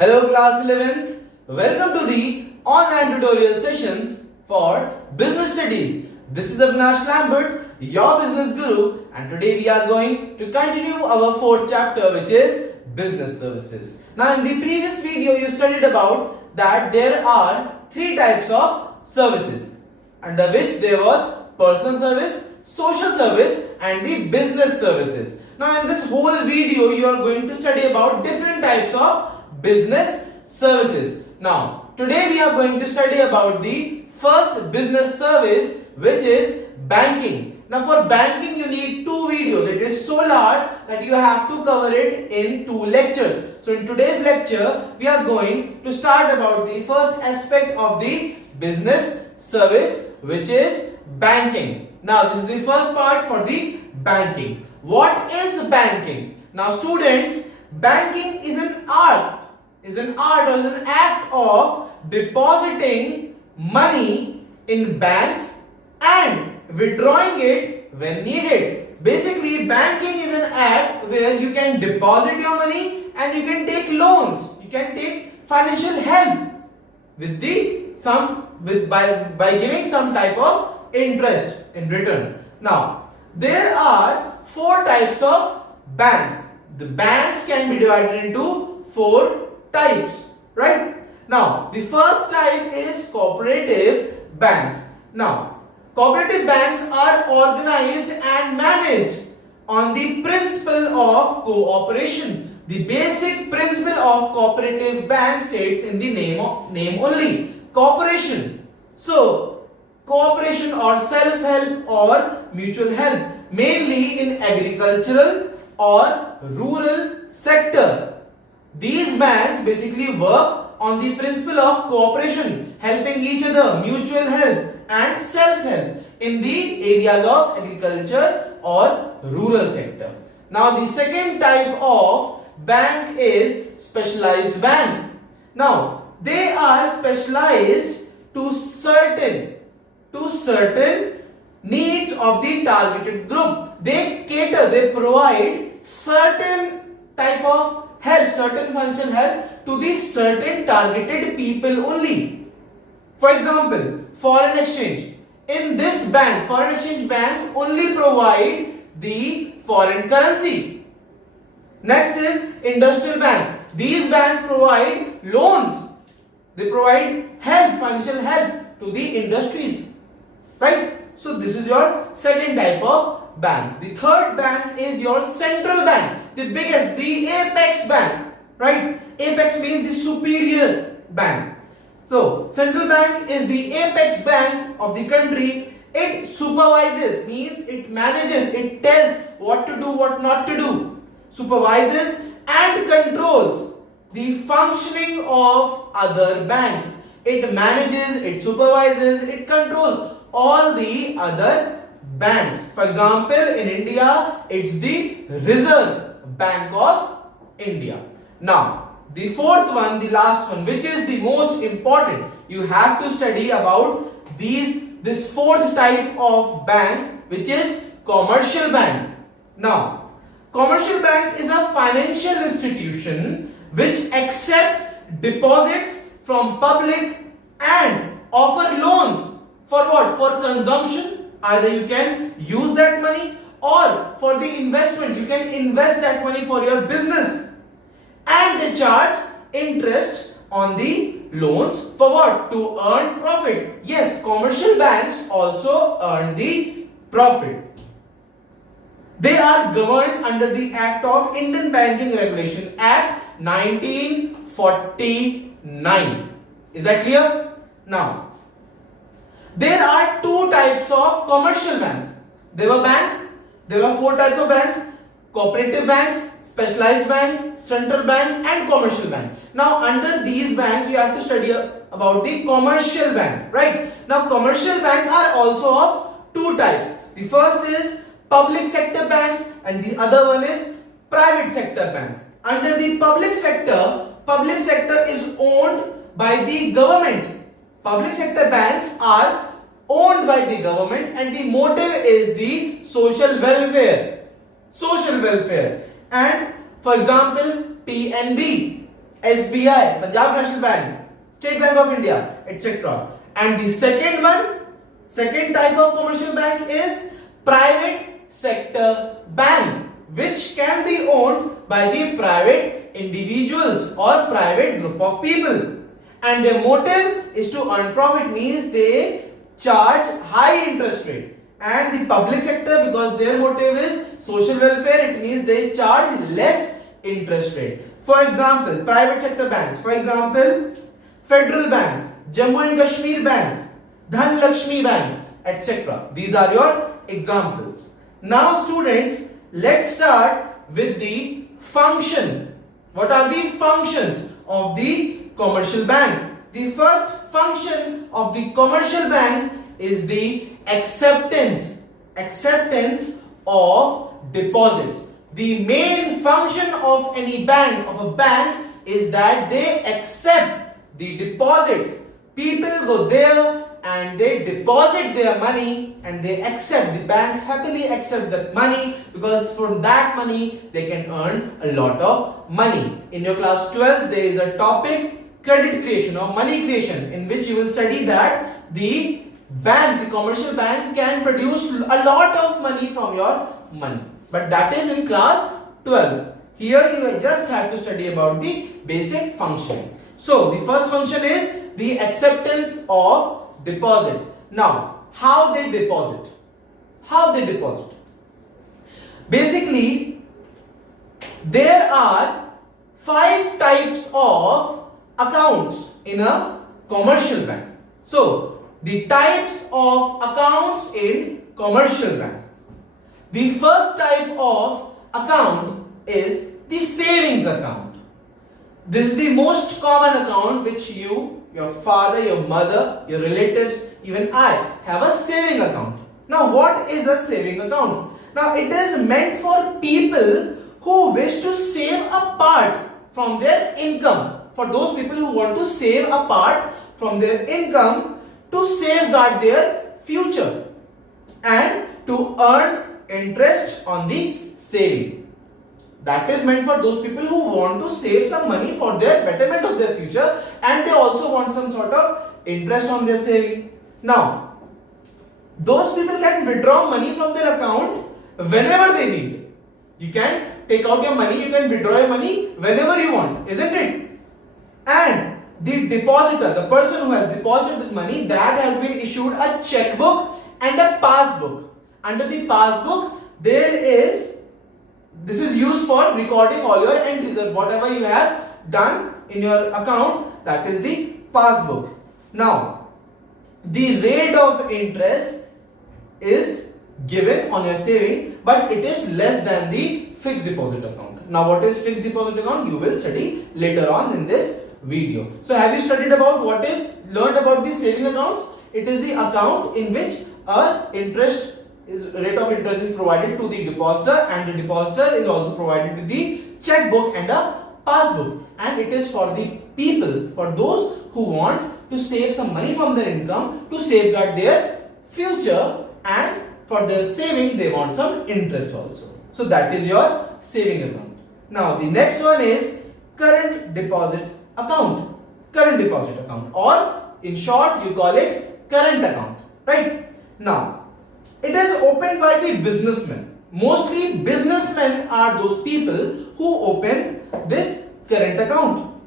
Hello class 11th, welcome to the online tutorial sessions for business studies. This is Avinash Lambert, your business guru, and today we are going to continue our fourth chapter, which is business services. Now in the previous video you studied about that there are three types of services, under which there was personal service, social service and the business services. Now in this whole video you are going to study about different types of business services. Now today we are going to study about the first business service, which is banking. Now for banking you need two videos. It is so large that you have to cover it in two lectures. So in today's lecture we are going to start about the first aspect of the business service, which is banking. Now this is the first part for the banking. What is banking? Now students, banking is an art or is an act of depositing money in banks and withdrawing it when needed. Basically, banking is an act where you can deposit your money and you can take loans. You can take financial help with by giving some type of interest in return. Now, there are four types of banks. The banks can be divided into four types, right? Now, the first type is cooperative banks. Now, cooperative banks are organized and managed on the principle of cooperation. The basic principle of cooperative bank states in the name only, cooperation. So, cooperation or self-help or mutual help, mainly in agricultural or rural sector. These banks basically work on the principle of cooperation, helping each other, mutual help and self-help in the areas of agriculture or rural sector. Now the second type of bank is specialized bank. Now they are specialized to certain needs of the targeted group. They cater, they provide certain type of help, certain functional help to the certain targeted people only. For example, foreign exchange. In this bank, foreign exchange bank only provide the foreign currency. Next is industrial bank. These banks provide loans. They provide help, financial help to the industries. Right? So this is your second type of bank. The third bank is your central bank. The biggest, the apex bank, right? Apex means the superior bank. So, central bank is the apex bank of the country. It supervises, means it manages, it tells what to do, what not to do. Supervises and controls the functioning of other banks. It manages, it supervises, it controls all the other banks. For example, in India, it's the Reserve Bank of India. Now, the fourth one, the last one, which is the most important, you have to study about this fourth type of bank, which is commercial bank. Now, commercial bank is a financial institution which accepts deposits from public and offer loans for what? For consumption. Either you can use that money or for the investment. You can invest that money for your business. And they charge interest on the loans for what? To earn profit. Yes, commercial banks also earn the profit. They are governed under the Act of Indian Banking Regulation Act 1949. Is that clear? Now, there are two types of commercial banks. There were four types of banks: cooperative banks, specialized bank, central bank and commercial bank. Now under these banks you have to study about the commercial bank, right? Now commercial banks are also of two types. The first is public sector bank and the other one is private sector bank. Under the public sector is owned by the government. Public sector banks are owned by the government and the motive is the social welfare. And for example, PNB. SBI, Punjab National Bank, State Bank of India, etc. And the second one, second type of commercial bank is private sector bank, which can be owned by the private individuals or private group of people. And their motive is to earn profit, means they charge high interest rate. And the public sector, because their motive is social welfare, it means they charge less interest rate. For example, private sector banks, for example, Federal Bank, Jammu and Kashmir Bank, Dhan Lakshmi Bank, etc. These are your examples. Now students, let's start with the function. What are the functions of the commercial bank? The first function of the commercial bank is the acceptance of deposits. The main function of any bank, of a bank, is that they accept the deposits. People go there and they deposit their money and they accept, the bank happily accept that money, because from that money they can earn a lot of money. In your class 12 there is a topic, credit creation or money creation, in which you will study that the banks, the commercial bank, can produce a lot of money from your money. But that is in class 12. Here you just have to study about the basic function. So the first function is the acceptance of deposit. Now, how they deposit? How they deposit? Basically, there are 5 types of accounts in a commercial bank. So, the types of accounts in commercial bank. The first type of account is the savings account. This is the most common account which you, your father, your mother, your relatives, even I have a saving account. Now what is a saving account? Now it is meant for people who wish to save a part from their income. For those people who want to save a part from their income to safeguard their future and to earn interest on the saving. That is meant for those people who want to save some money for their betterment of their future, and they also want some sort of interest on their saving. Now, those people can withdraw money from their account whenever they need. You can take out your money, you can withdraw your money whenever you want, isn't it? And the depositor, the person who has deposited money, that has been issued a checkbook and a passbook. Under the passbook, this is used for recording all your entries, or whatever you have done in your account, that is the passbook. Now, the rate of interest is given on your saving, but it is less than the fixed deposit account. Now, what is fixed deposit account? You will study later on in this video. So, have you studied about learned about the saving accounts? It is the account in which rate of interest is provided to the depositor, and the depositor is also provided with the checkbook and a passbook, and it is for the people, for those who want to save some money from their income to safeguard their future, and for their saving they want some interest also. So that is your saving account. Now the next one is current deposit account. Current deposit account, or in short you call it current account, right? Now it is opened by the businessmen. Mostly businessmen are those people who open this current account.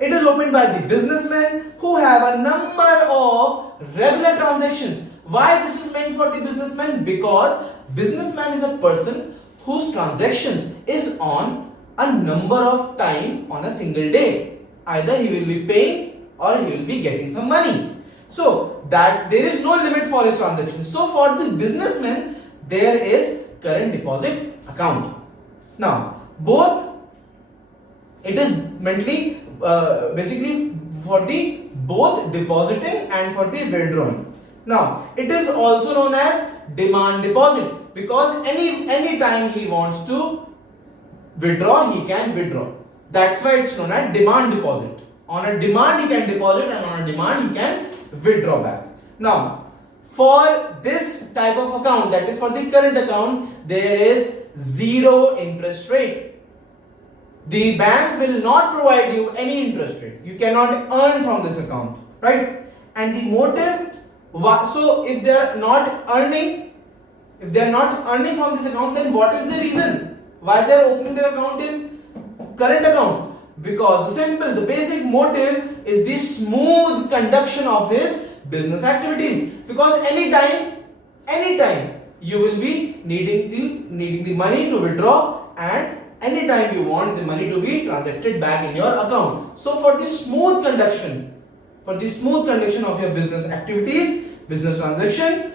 It is opened by the businessmen who have a number of regular transactions. Why this is meant for the businessmen? Because businessman is a person whose transactions is on a number of time on a single day. Either he will be paying or he will be getting some money. So that there is no limit for his transactions. So for the businessman, there is current deposit account. Now it is mainly basically for the both depositing and for the withdrawing. Now it is also known as demand deposit, because any time he wants to withdraw, he can withdraw. That's why it's known as demand deposit. On a demand he can deposit, and on a demand he can withdraw back. Now for this type of account, that is for the current account, there is zero interest rate. the bank will not provide you any interest rate. You cannot earn from this account, right? And the motive, so if they are not earning, from this account, then what is the reason why they are opening their account in current account? Because the basic motive is the smooth conduction of his business activities. Because anytime you will be needing the money to withdraw, and anytime you want the money to be transacted back in your account. So for the smooth conduction of your business activities, business transaction,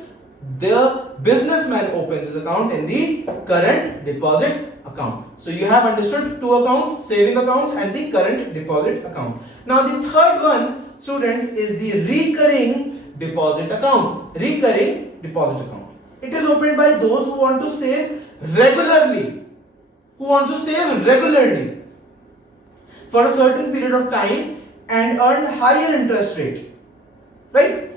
the businessman opens his account in the current deposit account. So you have understood two accounts, saving accounts and the current deposit account. Now the third one, students, is the recurring deposit account. Recurring deposit account. It is opened by those who want to save regularly. For a certain period of time and earn higher interest rate. Right?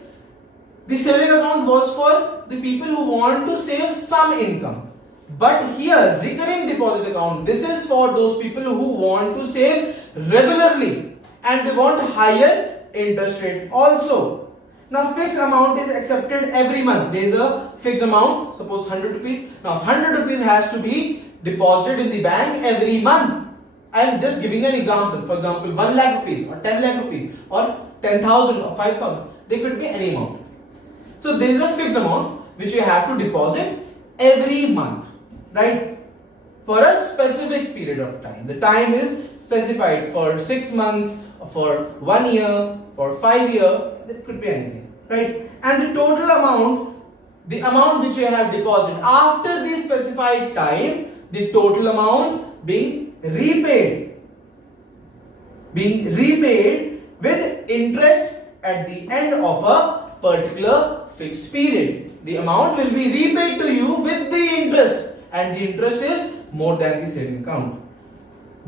The saving account was for the people who want to save some income. But here, recurring deposit account, this is for those people who want to save regularly and they want higher interest rate also. Now, fixed amount is accepted every month. There is a fixed amount, suppose 100 rupees. Now, 100 rupees has to be deposited in the bank every month. I am just giving an example. For example, 1 lakh rupees or 10 lakh rupees or 10,000 or 5,000. They could be any amount. So, there is a fixed amount which you have to deposit every month. Right? For a specific period of time. The time is specified for 6 months, for 1 year, for 5 years. It could be anything. Right? And the total amount, the amount which you have deposited after the specified time, the total amount being repaid with interest at the end of a particular fixed period. The amount will be repaid to you with the interest. And the interest is more than the saving account.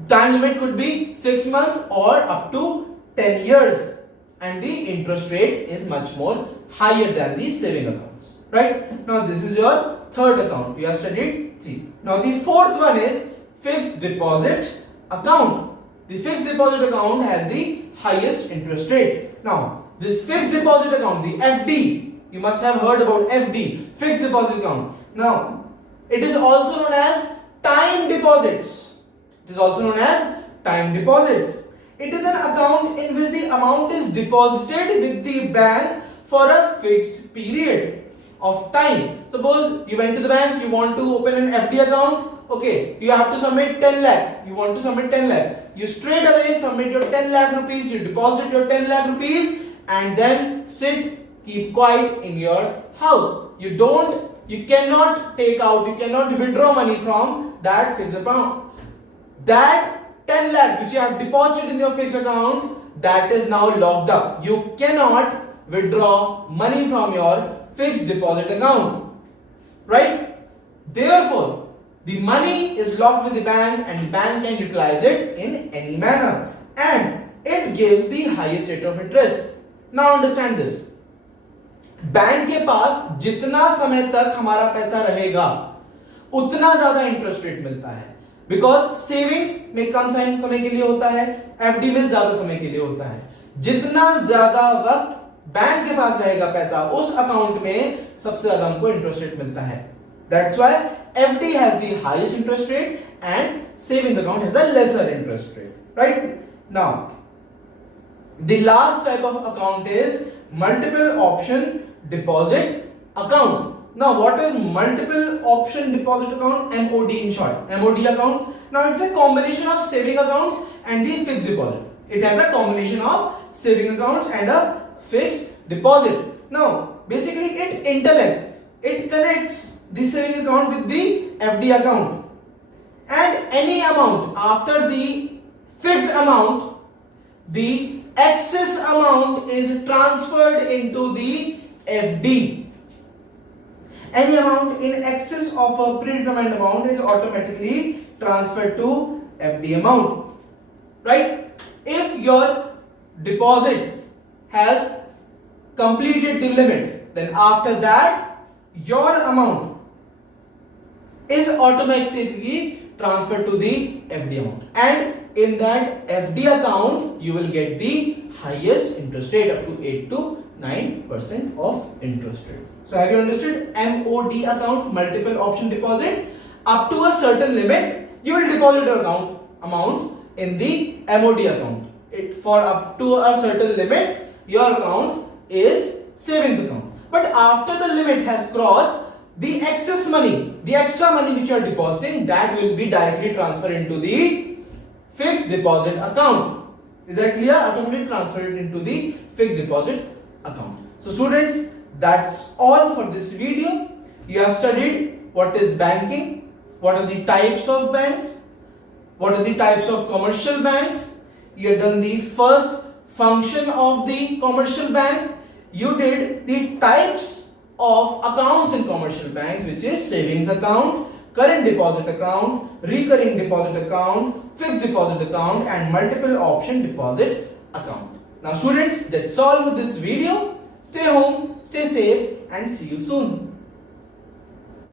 Time limit could be 6 months or up to 10 years. And the interest rate is much more higher than the saving accounts. Right? Now this is your third account. We have studied 3. Now the fourth one is fixed deposit account. The fixed deposit account has the highest interest rate. Now this fixed deposit account, the FD, you must have heard about FD, fixed deposit account. Now it is also known as time deposits. It is an account in which the amount is deposited with the bank for a fixed period of time. Suppose you went to the bank, you want to open an FD account. Okay, you have to submit 10 lakh. You want to submit 10 lakh. You straight away submit your 10 lakh rupees. You deposit your 10 lakh rupees and then keep quiet in your house. You cannot take out, you cannot withdraw money from that fixed account. That 10 lakhs which you have deposited in your fixed account, that is now locked up. You cannot withdraw money from your fixed deposit account. Right? Therefore, the money is locked with the bank and the bank can utilize it in any manner. And it gives the highest rate of interest. Now understand this. Bank के पास जितना समय तक हमारा पैसा रहेगा उतना ज्यादा interest rate मिलता है. बिकॉज सेविंग्स में कम समय के लिए होता है, एफडी में ज्यादा समय के लिए होता है. जितना ज्यादा वक्त बैंक के पास रहेगा पैसा उस अकाउंट में सबसे ज्यादा हमको इंटरेस्ट रेट मिलता है. That's why FD has the highest interest rate and savings account has a lesser interest rate. Right? Now the last type of account is multiple option deposit account. Now what is multiple option deposit account? MOD in short. MOD account. Now it's a combination of saving accounts and the fixed deposit. It has a combination of saving accounts and a fixed deposit. Now basically it connects the saving account with the FD account. And any amount after the fixed amount, the excess amount is transferred into the FD. Any amount in excess of a predetermined amount is automatically transferred to FD amount. Right? If your deposit has completed the limit, then after that your amount is automatically transferred to the FD amount, and in that FD account you will get the highest interest rate up to 8 to 9% of interest rate. So have you understood? MOD account, multiple option deposit. Up to a certain limit you will deposit your amount in the MOD account. For up to a certain limit your account is savings account. But after the limit has crossed, the excess money, the extra money which you are depositing, that will be directly transferred into the fixed deposit account. Is that clear? Automatically transferred into the fixed deposit account. So students, that's all for this video. You have studied what is banking, what are the types of banks, what are the types of commercial banks. You have done the first function of the commercial bank. You did the types of accounts in commercial banks, which is savings account, current deposit account, recurring deposit account, fixed deposit account, and multiple option deposit account. Now students, that's all with this video. Stay home, stay safe, and see you soon.